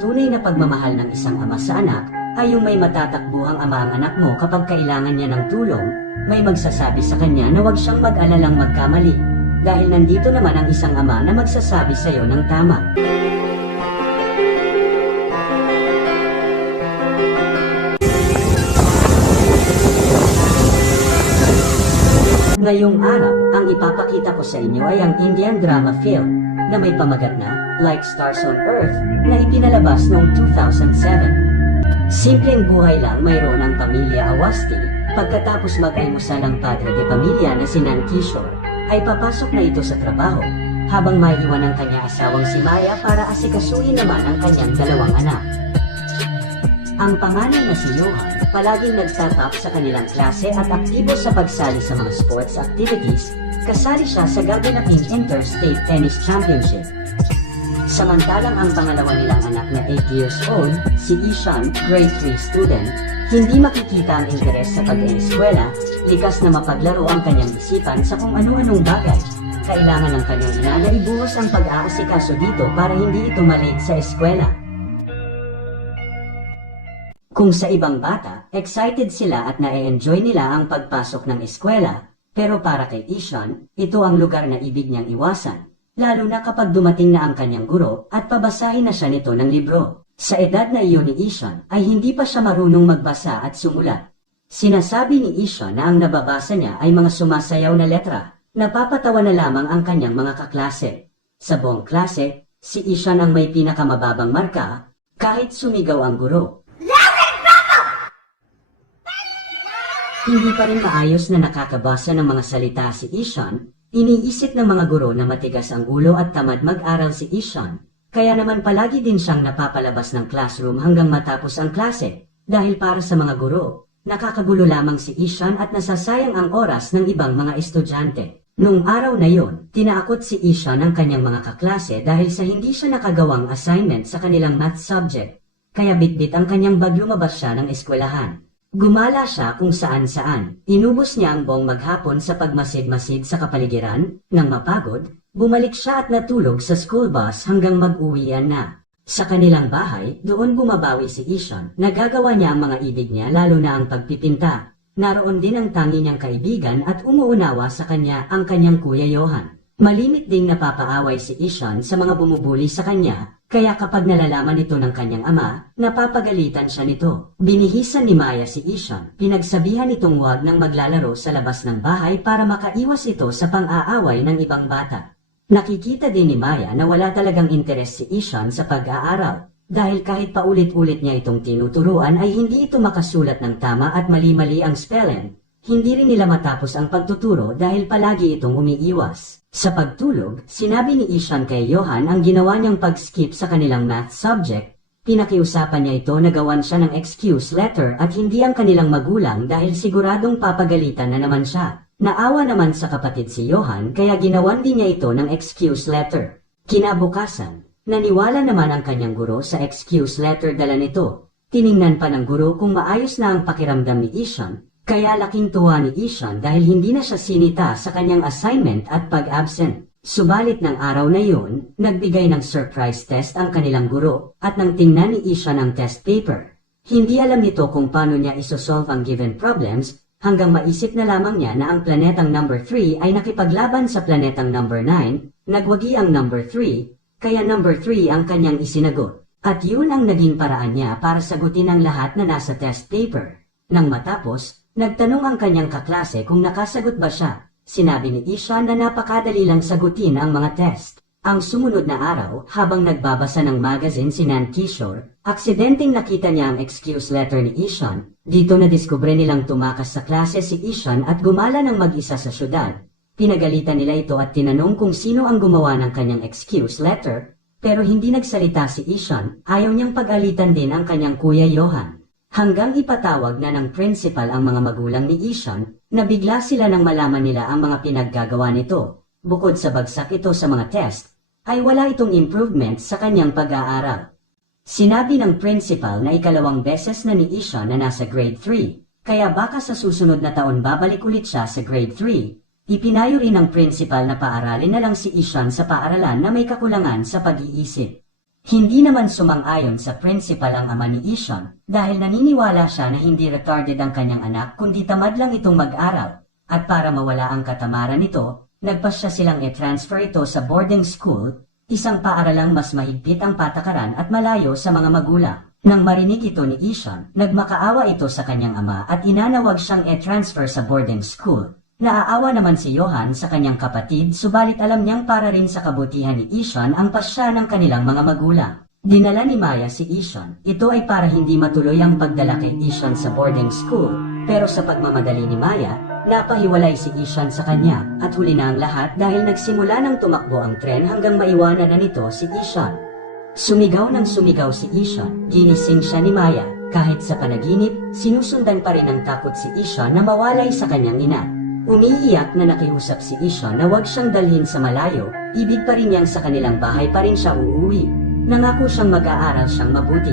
tunay na pagmamahal ng isang ama sa anak ay yung may matatakbuhang ama ang anak mo kapag kailangan niya ng tulong, may magsasabi sa kanya na huwag siyang mag-alalang magkamali. Dahil nandito naman ang isang ama na magsasabi sa iyo ng tama. Ngayong araw, ang ipapakita ko sa inyo ay ang Indian drama film na may pamagat na Like Stars on Earth na ipinalabas noong 2007. Simpleng buhay lang mayroon ang pamilya Awasthi. Pagkatapos mag-almusal ang padre de pamilya na si Nand Kishore, ay papasok na ito sa trabaho, habang maiiwan ang kanya asawang si Maya para asikasuhin naman ang kanyang dalawang anak. Ang panganay na si Johan, palaging nagtatap sa kanilang klase at aktibo sa pagsali sa mga sports activities, kasali siya sa gaganaping Interstate Tennis Championship. Samantalang ang pangalawa nilang anak na 8 years old, si Ishan, grade 3 student, hindi makikita ang interes sa pag-eskwela, likas na mapaglaro ang kanyang isipan sa kung ano-anong bagay. Kailangan ng kanyang ina na ibuhos ang pag-aasikaso dito para hindi ito malate sa eskwela. Kung sa ibang bata, excited sila at na-enjoy nila ang pagpasok ng eskwela, pero para kay Ishan, ito ang lugar na ibig niyang iwasan, lalo na kapag dumating na ang kanyang guro at pabasahin na siya nito ng libro. Sa edad na iyon ni Ishan ay hindi pa siya marunong magbasa at sumulat. Sinasabi ni Ishan na ang nababasa niya ay mga sumasayaw na letra, napapatawa na lamang ang kanyang mga kaklase. Sa buong klase, si Ishan ang may pinakamababang marka, kahit sumigaw ang guro. Hindi pa rin maayos na nakakabasa ng mga salita si Ishan, iniisip ng mga guro na matigas ang ulo at tamad mag-aral si Ishan, kaya naman palagi din siyang napapalabas ng classroom hanggang matapos ang klase, dahil para sa mga guro, nakakagulo lamang si Ishan at nasasayang ang oras ng ibang mga estudyante. Nung araw na yon, tinaakot si Ishan ng kanyang mga kaklase dahil sa hindi siya nakagawang assignment sa kanilang math subject, kaya bitbit ang kanyang bag lumabas siya ng eskwelahan. Gumala siya kung saan-saan, inubos niya ang buong maghapon sa pagmasid-masid sa kapaligiran, nang mapagod, bumalik siya at natulog sa school bus hanggang mag-uwian na. Sa kanilang bahay, doon bumabawi si Ishan, nagagawa niya ang mga ibig niya lalo na ang pagpipinta. Naroon din ang tangi niyang kaibigan at umuunawa sa kanya ang kanyang kuya Johan. Malimit ding napapaaway si Ishan sa mga bumubuli sa kanya, kaya kapag nalalaman ito ng kanyang ama, napapagalitan siya nito. Binihisan ni Maya si Ishan, pinagsabihan itong huwag nang maglalaro sa labas ng bahay para makaiwas ito sa pang-aaway ng ibang bata. Nakikita din ni Maya na wala talagang interes si Ishan sa pag-aaral, dahil kahit paulit-ulit niya itong tinuturuan ay hindi ito makasulat ng tama at mali-mali ang spelling. Hindi rin nila matapos ang pagtuturo dahil palagi itong umiiwas. Sa pagtulog, sinabi ni Ishan kay Johan ang ginawa niyang pag-skip sa kanilang math subject. Pinakiusapan niya ito na gawan siya ng excuse letter at hindi ang kanilang magulang dahil siguradong papagalitan na naman siya. Naawa naman sa kapatid si Johan kaya ginawan din niya ito ng excuse letter. Kinabukasan, naniwala naman ang kanyang guro sa excuse letter dala nito. Tiningnan pa ng guro kung maayos na ang pakiramdam ni Ishan. Kaya laking tuwa ni Ishan dahil hindi na siya sinita sa kanyang assignment at pag-absent. Subalit ng araw na yun, nagbigay ng surprise test ang kanilang guro at nang tingnan ni Ishan ang test paper. Hindi alam nito kung paano niya isosolve ang given problems hanggang maisip na lamang niya na ang planetang number 3 ay nakipaglaban sa planetang number 9, nagwagi ang number 3, kaya number 3 ang kanyang isinagot. At yun ang naging paraan niya para sagutin ang lahat na nasa test paper. Nang matapos, nagtanong ang kanyang kaklase kung nakasagot ba siya. Sinabi ni Ishan na napakadali lang sagutin ang mga test. Ang sumunod na araw, habang nagbabasa ng magazine si Nand Kishore, aksidenteng nakita niya ang excuse letter ni Ishan. Dito nadiskubre nilang tumakas sa klase si Ishan at gumala ng mag-isa sa syudad. Pinagalitan nila ito at tinanong kung sino ang gumawa ng kanyang excuse letter, pero hindi nagsalita si Ishan. Ayaw niyang pag-alitan din ang kanyang kuya Johan. Hanggang ipatawag na ng principal ang mga magulang ni Ishan, nabigla sila nang malaman nila ang mga pinaggagawa nito. Bukod sa bagsak ito sa mga test, ay wala itong improvement sa kanyang pag-aaral. Sinabi ng principal na ikalawang beses na ni Ishan na nasa grade 3, kaya baka sa susunod na taon babalik ulit siya sa grade 3. Ipinayo rin ng principal na paaralin na lang si Ishan sa paaralan na may kakulangan sa pag-iisip. Hindi naman sumang-ayon sa principal ang ama ni Ishan dahil naniniwala siya na hindi retarded ang kanyang anak kundi tamad lang itong mag-aral. At para mawala ang katamaran nito, nagpasya silang i-transfer ito sa boarding school, isang paaralang mas mahigpit ang patakaran at malayo sa mga magulang. Nang marinig ito ni Ishan, nagmakaawa ito sa kanyang ama at inanawag siyang i-transfer sa boarding school. Naaawa naman si Johan sa kanyang kapatid subalit alam niyang para rin sa kabutihan ni Ishan ang pasya ng kanilang mga magulang. Dinala ni Maya si Ishan. Ito ay para hindi matuloy ang pagdala kay Ishan sa boarding school, pero sa pagmamadali ni Maya, napahiwalay si Ishan sa kanya at huli na ang lahat dahil nagsimula ng tumakbo ang tren hanggang maiwanan na nito si Ishan. Sumigaw ng sumigaw si Ishan, ginising siya ni Maya. Kahit sa panaginip, sinusundan pa rin ng takot si Ishan na mawalay sa kanyang ina. Umiiyak na nakiusap si Ishan na huwag siyang dalhin sa malayo, ibig pa rin niyang sa kanilang bahay pa rin siya uuwi. Nangako siyang mag-aaral siyang mabuti.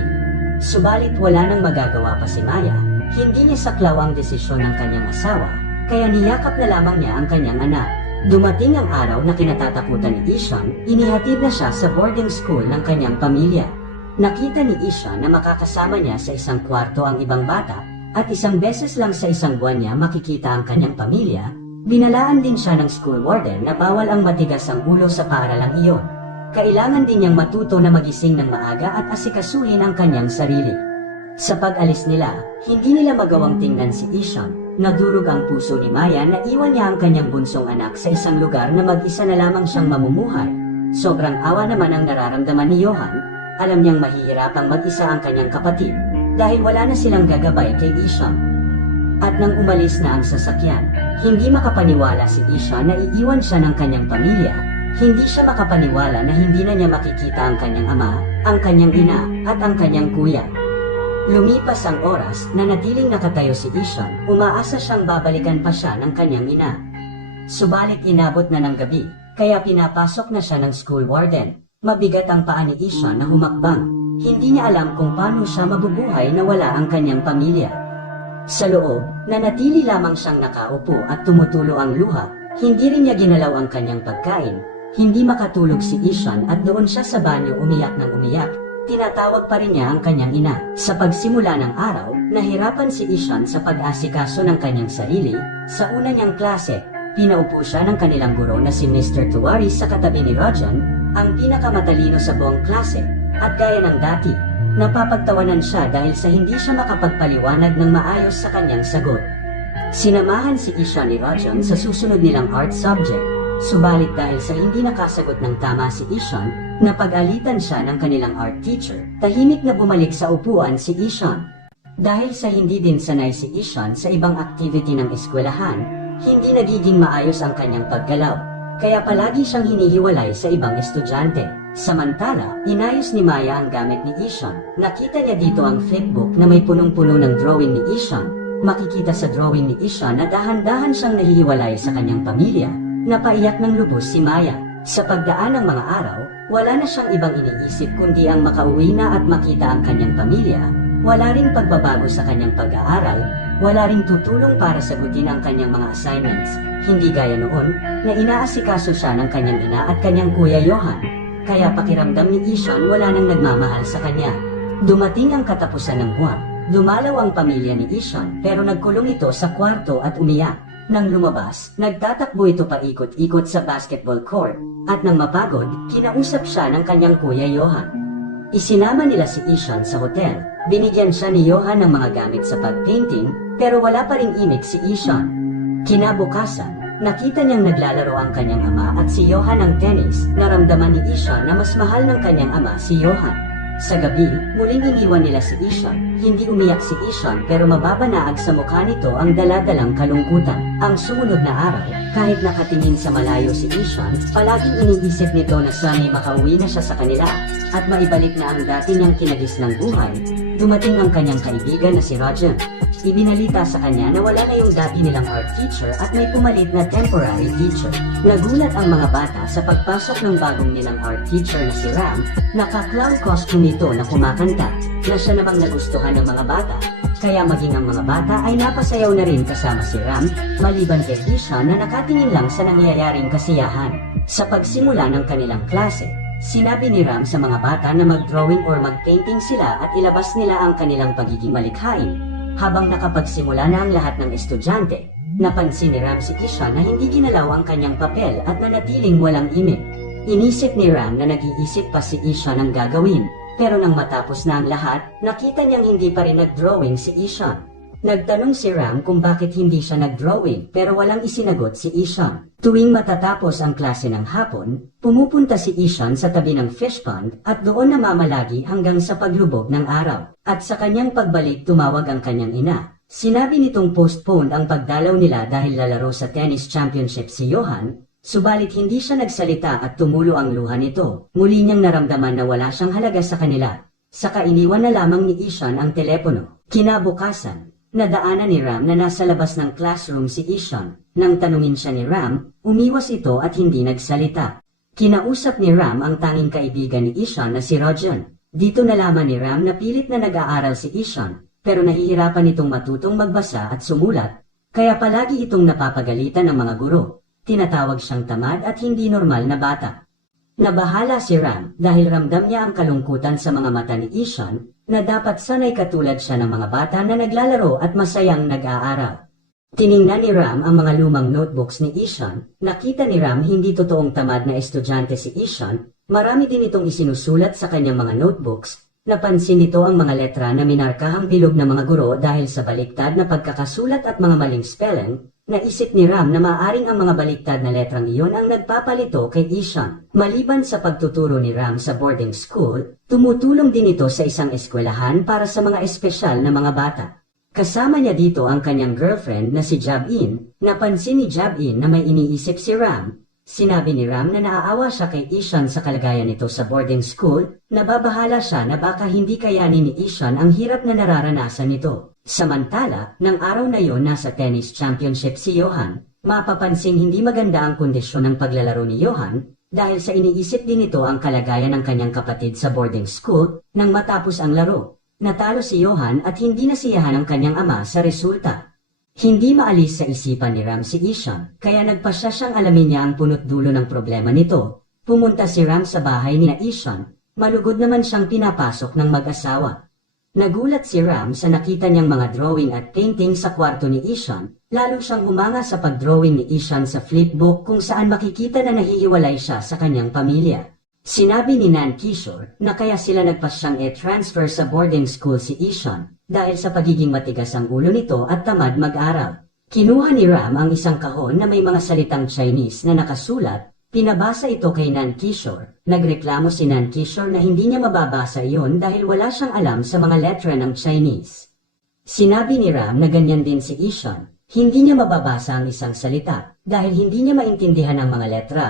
Subalit wala nang magagawa pa si Maya, hindi niya saklaw ang desisyon ng kanyang asawa, kaya niyakap na lamang niya ang kanyang anak. Dumating ang araw na kinatatakutan ni Ishan, inihatid na siya sa boarding school ng kanyang pamilya. Nakita ni Ishan na makakasama niya sa isang kwarto ang ibang bata, at isang beses lang sa isang buwan niya makikita ang kanyang pamilya. Binalaan din siya ng school warden na bawal ang matigas ang ulo sa paaralang iyon. Kailangan din niyang matuto na magising ng maaga at asikasuhin ang kanyang sarili. Sa pag-alis nila, hindi nila magawang tingnan si Ishan. Nadurog ang puso ni Maya na iwan niya ang kanyang bunsong anak sa isang lugar na mag-isa na lamang siyang mamumuhay. Sobrang awa naman ang nararamdaman ni Johan. Alam niyang mahihirapang mag-isa ang kanyang kapatid dahil wala na silang gagabay kay Ishan. At nang umalis na ang sasakyan, hindi makapaniwala si Ishan na iiwan siya ng kanyang pamilya. Hindi siya makapaniwala na hindi na niya makikita ang kanyang ama, ang kanyang ina, at ang kanyang kuya. Lumipas ang oras na natiling nakatayo si Ishan, umaasa siyang babalikan pa siya ng kanyang ina. Subalit inabot na ng gabi, kaya pinapasok na siya ng school warden. Mabigat ang paa ni Ishan na humakbang. Hindi niya alam kung paano siya mabubuhay na wala ang kanyang pamilya. Sa loob, nanatili lamang siyang nakaupo at tumutulo ang luha. Hindi rin niya ginalaw ang kanyang pagkain. Hindi makatulog si Ishan at doon siya sa banyo umiyak ng umiyak. Tinatawag pa rin niya ang kanyang ina. Sa pagsimula ng araw, nahirapan si Ishan sa pag-asikaso ng kanyang sarili. Sa una niyang klase, pinaupo siya ng kanilang guro na si Mr. Tuwari sa katabi ni Rajan, ang pinakamatalino sa buong klase. At gaya ng dati, napapagtawanan siya dahil sa hindi siya makapagpaliwanag ng maayos sa kanyang sagot. Sinamahan si Ishan ni Rajan sa susunod nilang art subject. Subalit dahil sa hindi nakasagot ng tama si Ishan, napag-alitan siya ng kanilang art teacher. Tahimik na bumalik sa upuan si Ishan. Dahil sa hindi din sanay si Ishan sa ibang activity ng eskwelahan, hindi nagiging maayos ang kanyang paggalaw. Kaya palagi siyang hinihiwalay sa ibang estudyante. Samantala, inayos ni Maya ang gamit ni Ishan. Nakita niya dito ang flipbook na may punong-puno ng drawing ni Ishan. Makikita sa drawing ni Ishan na dahan-dahan siyang nahihiwalay sa kanyang pamilya. Napaiyak ng lubos si Maya. Sa pagdaan ng mga araw, wala na siyang ibang iniisip kundi ang makauwi na at makita ang kanyang pamilya. Wala ring pagbabago sa kanyang pag-aaral, wala ring tutulong para sagutin ang kanyang mga assignments. Hindi gaya noon, na inaasikaso siya ng kanyang ina at kanyang kuya Johan. Kaya pakiramdam ni Ishan wala nang nagmamahal sa kanya. Dumating ang katapusan ng buwan. Dumalaw ang pamilya ni Ishan pero nagkulong ito sa kwarto at umiyak. Nang lumabas, nagtatakbo ito paikot-ikot sa basketball court, at nang mapagod, kinausap siya ng kanyang kuya Johan. Isinama nila si Ishan sa hotel. Binigyan siya ni Johan ng mga gamit sa pag-painting, pero wala pa ring imik si Ishan. Kinabukasan, nakita niyang naglalaro ang kanyang ama at si Johan ng tennis. Naramdaman ni Ishan na mas mahal ng kanyang ama si Johan. Sa gabi, muling iniwan nila si Ishan. Hindi umiyak si Ishan pero mababanaag sa mukha nito ang daladalang kalungkutan. Ang sumunod na araw, kahit nakatingin sa malayo si Ishan, palaging iniisip nito na sana'y makauwi na siya sa kanila at maibalik na ang dati niyang kinagis ng buhay. Dumating ang kanyang kaibigan na si Rajan. Ibinalita sa kanya na wala na yung dati nilang art teacher at may pumalit na temporary teacher. Nagulat ang mga bata sa pagpasok ng bagong nilang art teacher na si Ram. Naka-clown costume nito na kumakanta, na siya namang nagustuhan ng mga bata. Kaya maging ang mga bata ay napasayaw na rin kasama si Ram, maliban kay Ishan na nakatingin lang sa nangyayaring kasiyahan. Sa pagsimula ng kanilang klase, Sinabi ni Ram sa mga bata na mag-drawing or mag-painting sila at ilabas nila ang kanilang pagiging malikhain. Habang nakapagsimula na ang lahat ng estudyante, napansin ni Ram si Ishan na hindi ginalaw ang kanyang papel at nanatiling walang imik. Inisip ni Ram na nag-iisip pa si Ishan ng gagawin, pero nang matapos na ang lahat, nakita niyang hindi pa rin nag-drawing si Ishan. Nagtanong si Ram kung bakit hindi siya nag-drawing pero walang isinagot si Ishan. Tuwing matatapos ang klase ng hapon, pumupunta si Ishan sa tabi ng fish pond at doon namamalagi hanggang sa paglubog ng araw. At sa kanyang pagbalik tumawag ang kanyang ina. Sinabi nitong postponed ang pagdalaw nila dahil lalaro sa tennis championship si Johan, subalit hindi siya nagsalita at tumulo ang luha nito. Muli niyang naramdaman na wala siyang halaga sa kanila. Saka iniwan na lamang ni Ishan ang telepono. Kinabukasan, nadaanan ni Ram na nasa labas ng classroom si Ishan. Nang tanungin siya ni Ram, umiwas ito at hindi nagsalita. Kinausap ni Ram ang tanging kaibigan ni Ishan na si Rajan. Dito nalaman ni Ram na pilit na nag-aaral si Ishan, pero nahihirapan itong matutong magbasa at sumulat, kaya palagi itong napapagalitan ng mga guro. Tinatawag siyang tamad at hindi normal na bata. Nabahala si Ram dahil ramdam niya ang kalungkutan sa mga mata ni Ishan na dapat sanay katulad siya ng mga bata na naglalaro at masayang nag-aaral. Tiningnan ni Ram ang mga lumang notebooks ni Ishan. Nakita ni Ram hindi totoong tamad na estudyante si Ishan. Marami din itong isinusulat sa kanyang mga notebooks. Napansin nito ang mga letra na minarkahang bilog ng mga guro dahil sa baliktad na pagkakasulat at mga maling spelling. Naisip ni Ram na maaaring ang mga baliktad na letrang iyon ang nagpapalito kay Ishan. Maliban sa pagtuturo ni Ram sa boarding school, tumutulong din ito sa isang eskwelahan para sa mga espesyal na mga bata. Kasama niya dito ang kanyang girlfriend na si Jab-in. Napansin ni Jab-in na may iniisip si Ram. Sinabi ni Ram na naaawa siya kay Ishan sa kalagayan nito sa boarding school. Nababahala siya na baka hindi kayanin ni Ishan ang hirap na nararanasan nito. Samantala, ng araw na yon nasa tennis championship si Johan. Mapapansing hindi maganda ang kondisyon ng paglalaro ni Johan dahil sa iniisip din nito ang kalagayan ng kanyang kapatid sa boarding school. Nang matapos ang laro, natalo si Johan at hindi nasiyahan ang kanyang ama sa resulta. Hindi maalis sa isipan ni Ram si Ishan, kaya nagpasya siyang alamin niya ang punot dulo ng problema nito. Pumunta si Ram sa bahay ni Ishan, malugod naman siyang pinapasok ng mag-asawa. Nagulat si Ram sa nakita niyang mga drawing at painting sa kwarto ni Ishan, lalo siyang humanga sa pagdrawing ni Ishan sa flipbook kung saan makikita na nahihiwalay siya sa kanyang pamilya. Sinabi ni Nan Kishore na kaya sila nagpasyang transfer sa boarding school si Ishan dahil sa pagiging matigas ang ulo nito at tamad mag-aral. Kinuha ni Ram ang isang kahon na may mga salitang Chinese na nakasulat, pinabasa ito kay Nan Kishore. Nagreklamo si Nan Kishore na hindi niya mababasa iyon dahil wala siyang alam sa mga letra ng Chinese. Sinabi ni Ram na ganyan din si Ishan, hindi niya mababasa ang isang salita dahil hindi niya maintindihan ang mga letra.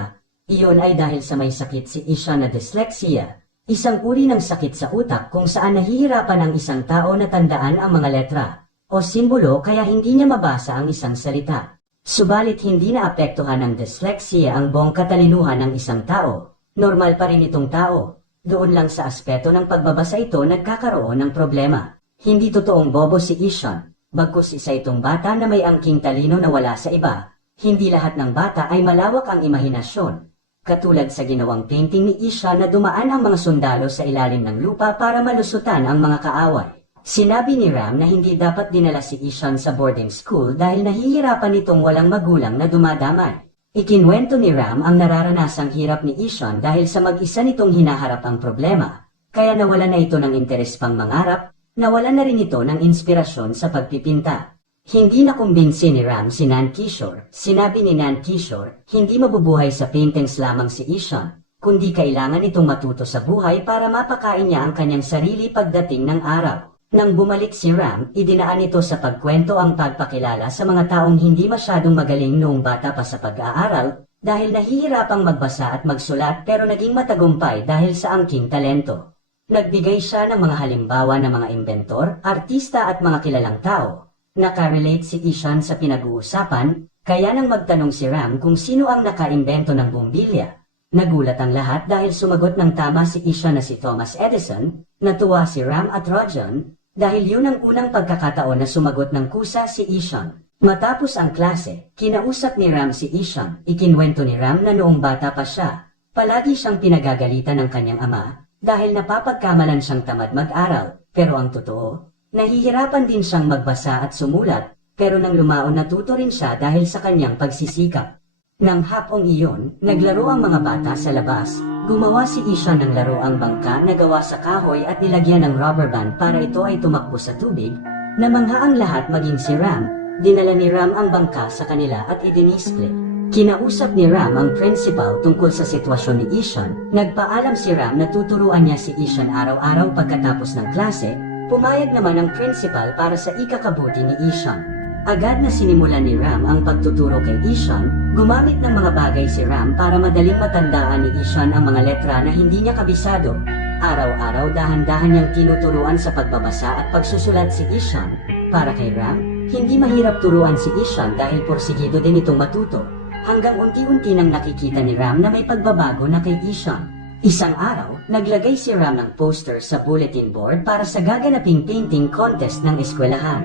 Iyon ay dahil sa may sakit si Ishan na dyslexia, isang uri ng sakit sa utak kung saan nahihirapan ang isang tao na tandaan ang mga letra o simbolo kaya hindi niya mabasa ang isang salita. Subalit hindi naapektuhan ng dyslexia ang buong katalinuhan ng isang tao. Normal pa rin itong tao. Doon lang sa aspeto ng pagbabasa ito nagkakaroon ng problema. Hindi totoong bobo si Ishan, bagkus isa itong bata na may angking talino na wala sa iba. Hindi lahat ng bata ay malawak ang imahinasyon. Katulad sa ginawang painting ni Ishan na dumaan ang mga sundalo sa ilalim ng lupa para malusutan ang mga kaaway. Sinabi ni Ram na hindi dapat dinala si Ishan sa boarding school dahil nahihirapan itong walang magulang na dumadamay. Ikinwento ni Ram ang nararanasang hirap ni Ishan dahil sa mag-isa nitong hinaharap ang problema, kaya nawala na ito ng interes pang mangarap, nawala na rin ito ng inspirasyon sa pagpipinta. Hindi nakumbinsi ni Ram si Nan Kishore. Sinabi ni Nan Kishore, hindi mabubuhay sa paintings lamang si Ishan, kundi kailangan itong matuto sa buhay para mapakain niya ang kanyang sarili pagdating ng araw. Nang bumalik si Ram, idinaan ito sa pagkwento ang pagpakilala sa mga taong hindi masyadong magaling noong bata pa sa pag-aaral, dahil nahihirapang magbasa at magsulat pero naging matagumpay dahil sa angking talento. Nagbigay siya ng mga halimbawa ng mga inventor, artista at mga kilalang tao. Nakarelate si Ishan sa pinag-uusapan, kaya nang magtanong si Ram kung sino ang nakaimbento ng bombilya. Nagulat ang lahat dahil sumagot ng tama si Ishan na si Thomas Edison. Natuwa si Ram at Rajan dahil yun ang unang pagkakataon na sumagot ng kusa si Ishan. Matapos ang klase, kinausap ni Ram si Ishan. Ikinwento ni Ram na noong bata pa siya, Palagi siyang pinagagalitan ng kanyang ama dahil napapagkamalan siyang tamad mag-aral, pero ang totoo, nahihirapan din siyang magbasa at sumulat, pero nang lumaon natuto rin siya dahil sa kanyang pagsisikap. Nang hapong iyon, naglaro ang mga bata sa labas. Gumawa si Ishan ng laroang bangka na gawa sa kahoy at nilagyan ng rubber band para ito ay tumakbo sa tubig. Namangha ang lahat maging si Ram. Dinala ni Ram ang bangka sa kanila at i-display. Kinausap ni Ram ang principal tungkol sa sitwasyon ni Ishan. Nagpaalam si Ram na tuturuan niya si Ishan araw-araw pagkatapos ng klase. Pumayag naman ang principal para sa ikakabuti ni Ishan. Agad na sinimulan ni Ram ang pagtuturo kay Ishan. Gumamit ng mga bagay si Ram para madaling matandaan ni Ishan ang mga letra na hindi niya kabisado. Araw-araw dahan-dahan niyang tinuturuan sa pagbabasa at pagsusulat si Ishan. Para kay Ram, hindi mahirap turuan si Ishan dahil porsigido din itong matuto. Hanggang unti-unti nang nakikita ni Ram na may pagbabago na kay Ishan. Isang araw, naglagay si Ram ng poster sa bulletin board para sa gaganaping painting contest ng eskwelahan.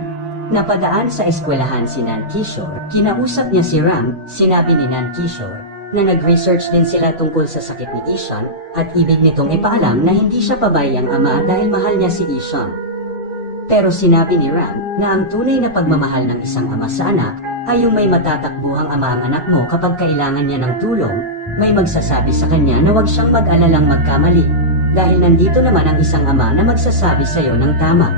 Napadaan sa eskwelahan si Nan Kishore, kinausap niya si Ram, sinabi ni Nan Kishore na nag-research din sila tungkol sa sakit ni Ishan at ibig nitong ipaalam na hindi siya pabayang ama dahil mahal niya si Ishan. Pero sinabi ni Ram na ang tunay na pagmamahal ng isang ama sa anak ay yung may matatakbuhang ama ang anak mo kapag kailangan niya ng tulong, may magsasabi sa kanya na huwag siyang mag-alalang magkamali, dahil nandito naman ang isang ama na magsasabi sa iyo ng tama.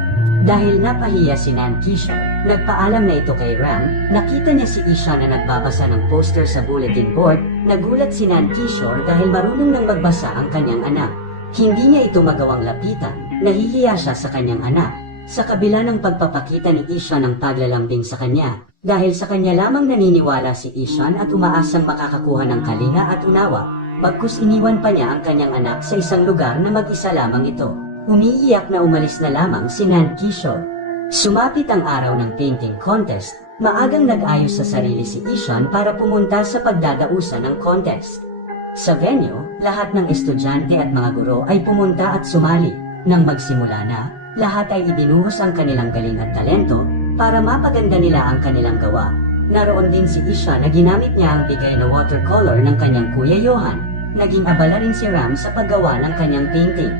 Dahil napahiya si Nan Kishore, nagpaalam na ito kay Ram, nakita niya si Isha na nagbabasa ng poster sa bulletin board, nagulat si Nan Kishore dahil marunong nang magbasa ang kanyang anak. Hindi niya ito magawang lapitan, nahihiya siya sa kanyang anak. Sa kabila ng pagpapakita ni Isha ng paglalambing sa kanya, dahil sa kanya lamang naniniwala si Ishan at umaasang makakakuha ng kalinga at unawa, bagkus iniwan pa niya ang kanyang anak sa isang lugar na mag-isa lamang ito. Umiiyak na umalis na lamang si Nan Kishore. Sumapit ang araw ng painting contest, maagang nag-ayos sa sarili si Ishan para pumunta sa pagdadausan ng contest. Sa venue, lahat ng estudyante at mga guro ay pumunta at sumali. Nang magsimula na, lahat ay ibinuhos ang kanilang galing at talento para mapaganda nila ang kanilang gawa. Naroon din si Isha na ginamit niya ang bigay na watercolor ng kanyang kuya Johan. Naging abala rin si Ram sa paggawa ng kanyang painting.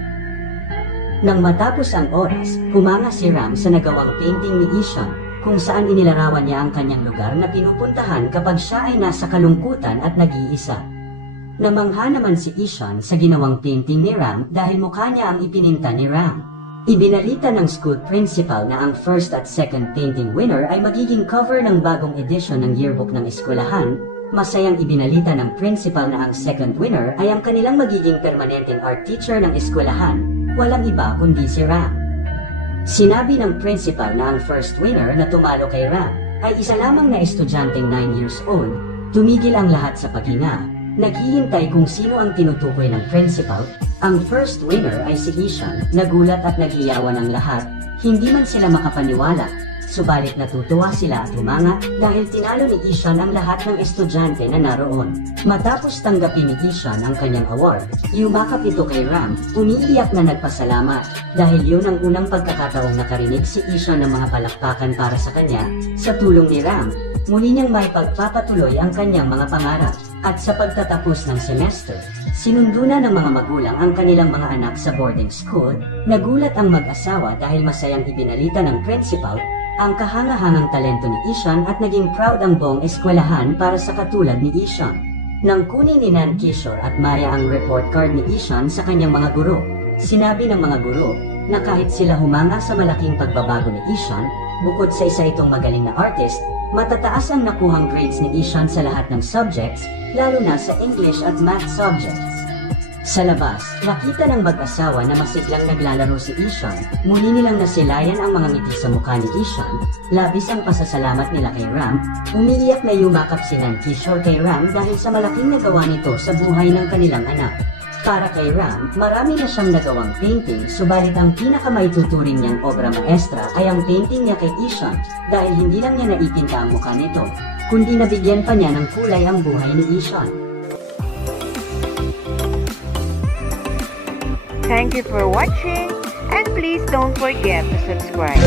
Nang matapos ang oras, humanga si Ram sa nagawang painting ni Isha, kung saan inilarawan niya ang kanyang lugar na pinupuntahan kapag siya ay nasa kalungkutan at nag-iisa. Namangha naman si Ishan sa ginawang painting ni Ram dahil mukha niya ang ipininta ni Ram. Ibinalita ng school principal na ang first at second painting winner ay magiging cover ng bagong edisyon ng yearbook ng eskwelahan. Masayang ibinalita ng principal na ang second winner ay ang kanilang magiging permanenteng art teacher ng eskwelahan, walang iba kundi si Ram. Sinabi ng principal na ang first winner na tumalo kay Ram ay isa lamang na estudyanteng 9 years old. Tumigil ang lahat sa paghinga, naghihintay kung sino ang tinutukoy ng principal. Ang first winner ay si Ishan. Nagulat at naghiyawan ang lahat. Hindi man sila makapaniwala. Subalit natutuwa sila at humanga dahil tinalo ni Ishan ang lahat ng estudyante na naroon. Matapos tanggapin ni Ishan ang kanyang award, yumakap ito kay Ram, umiiyak na nagpasalamat dahil yun ang unang pagkakataong nakarinig si Ishan ng mga palakpakan para sa kanya. Sa tulong ni Ram, muli niyang may pagpapatuloy ang kanyang mga pangarap. At sa pagtatapos ng semester, sinundo na ng mga magulang ang kanilang mga anak sa boarding school. Nagulat ang mag-asawa dahil masayang ibinalita ng principal ang kahangahangang talento ni Ishan at naging proud ang buong eskwelahan para sa katulad ni Ishan. Nang kunin ni Nan Kishore at Maya ang report card ni Ishan sa kanyang mga guro, sinabi ng mga guro na kahit sila humanga sa malaking pagbabago ni Ishan, bukod sa isa itong magaling na artist, matataas ang nakuhang grades ni Ishan sa lahat ng subjects, lalo na sa English at Math subjects. Sa labas, nakita ng mag-asawa na masiglang naglalaro si Ishan. Muli nilang nasilayan ang mga ngiti sa mukha ni Ishan. Labis ang pasasalamat nila kay Ram. Umiiyak na yumakap si Nan Kishore kay Ram dahil sa malaking nagawa nito sa buhay ng kanilang anak. Para kay Ram, marami na siyang nagawang painting, subalit ang pinakamaituturing niyang obra maestra ay ang painting niya kay Ishan dahil hindi lang niya naipinta ang mukha nito, kundi nabigyan pa niya ng kulay ang buhay ni Ishan. Thank you for watching, and please don't forget to subscribe.